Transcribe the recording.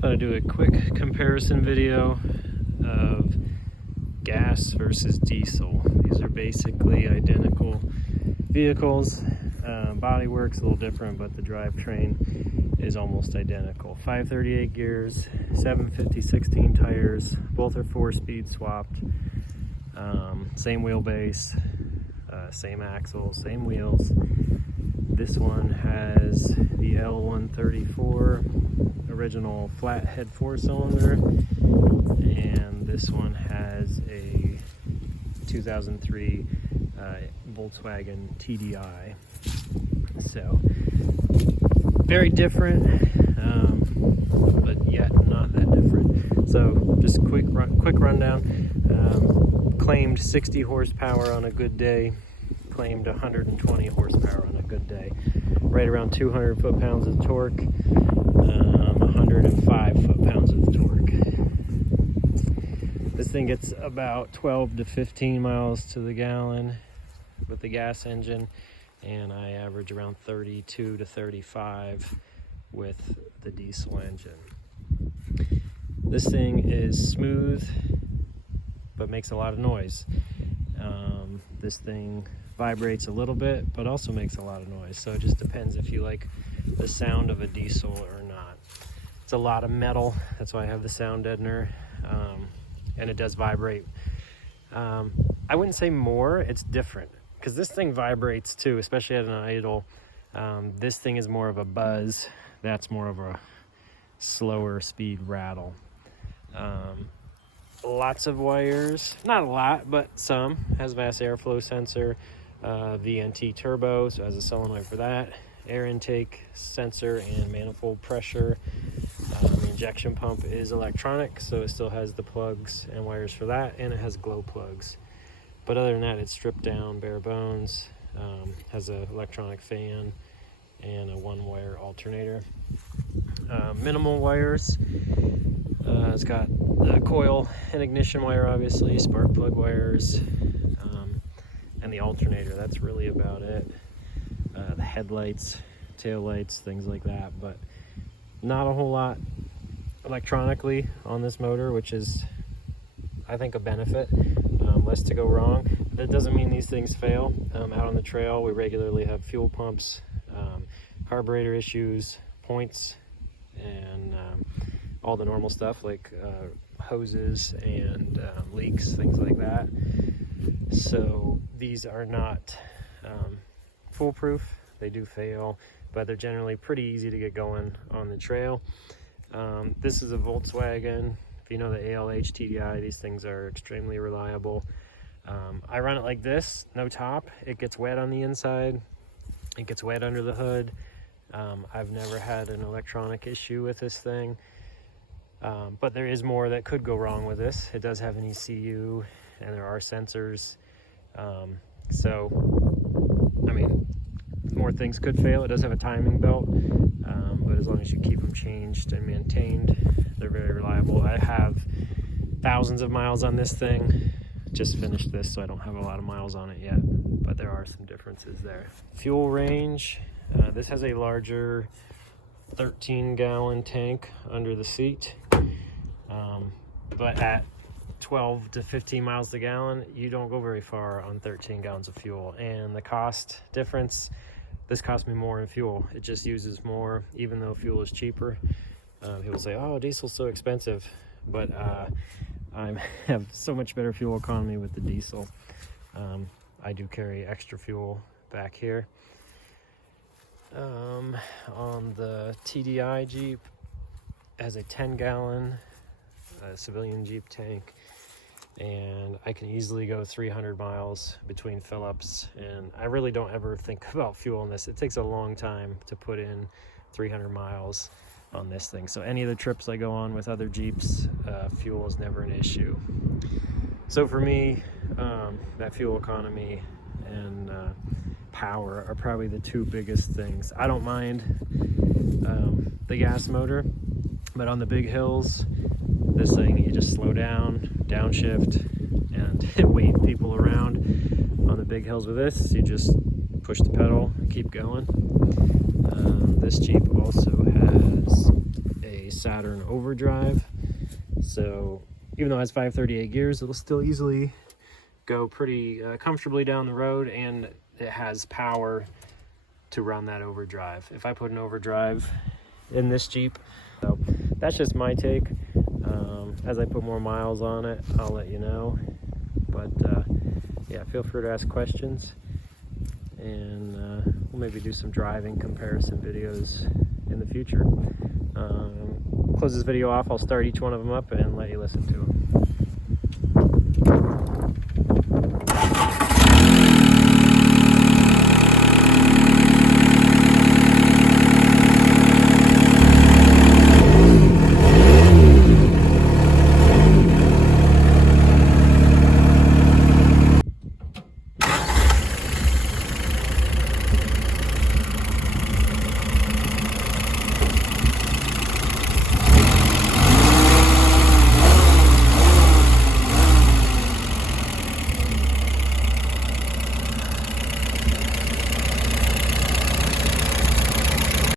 Thought I'd do a quick comparison video of gas versus diesel. These are basically identical vehicles. Bodywork's a little different, but the drivetrain is almost identical. 538 gears, 750 16 tires, both are 4-speed swapped. Same wheelbase, same axle, same wheels. This one has the L134 original flathead 4-cylinder, and this one has a 2003 Volkswagen TDI. So very different, but yet not that different. So just quick rundown. Claimed 60 horsepower on a good day, claimed 120 horsepower on a good day, right around 200 foot-pounds of torque, 105 foot-pounds of torque. This thing gets about 12 to 15 miles to the gallon with the gas engine, and I average around 32 to 35 with the diesel engine. This thing is smooth but makes a lot of noise. This thing vibrates a little bit but also makes a lot of noise, so it just depends if you like the sound of a diesel or not. It's a lot of metal, that's why I have the sound deadener, and it does vibrate. I wouldn't say more, it's different, because this thing vibrates too, especially at an idle. This thing is more of a buzz, that's more of a slower speed rattle. Lots of wires, not a lot, but some. Has vast airflow sensor, VNT turbo, so has a solenoid for that, air intake sensor, and manifold pressure. The injection pump is electronic, so it still has the plugs and wires for that, and it has glow plugs. But other than that, it's stripped down, bare bones. Has an electronic fan and a 1-wire alternator. Minimal wires. It's got the coil and ignition wire, obviously, spark plug wires, and the alternator. That's really about it. The headlights, tail lights, things like that, but not a whole lot electronically on this motor, which is, I think, a benefit. Less to go wrong. That doesn't mean these things fail. Out on the trail, we regularly have fuel pumps, carburetor issues, points, and all the normal stuff like hoses and leaks, things like that. So these are not foolproof. They do fail, but they're generally pretty easy to get going on the trail. This is a Volkswagen. If you know the ALH TDI, these things are extremely reliable. I run it like this, no top. It gets wet on the inside. It gets wet under the hood. I've never had an electronic issue with this thing. But there is more that could go wrong with this. It does have an ECU, and there are sensors. So, I mean, more things could fail. It does have a timing belt, but as long as you keep them changed and maintained, they're very reliable. I have thousands of miles on this thing. Just finished this, so I don't have a lot of miles on it yet, but there are some differences there. Fuel range. This has a larger 13-gallon tank under the seat, but at 12 to 15 miles a gallon, you don't go very far on 13 gallons of fuel. And the cost difference, this cost me more in fuel. It just uses more, even though fuel is cheaper. People say, oh, diesel's so expensive, but I have so much better fuel economy with the diesel. I do carry extra fuel back here. On the TDI Jeep, it has a 10-gallon civilian Jeep tank, and I can easily go 300 miles between fill-ups, and I really don't ever think about fuel on this. It takes a long time to put in 300 miles on this thing, so any of the trips I go on with other Jeeps, fuel is never an issue. So for me, that fuel economy and power are probably the two biggest things. I don't mind the gas motor, but on the big hills, this thing, you just slow down, downshift, and wave people around. On the big hills with this, you just push the pedal and keep going. This Jeep also has a Saturn overdrive. So even though it has 538 gears, it'll still easily go pretty comfortably down the road, and it has power to run that overdrive. If I put an overdrive in this Jeep, so that's just my take. As I put more miles on it, I'll let you know. But yeah, feel free to ask questions, and we'll maybe do some driving comparison videos in the future. Close this video off, I'll start each one of them up and let you listen to them.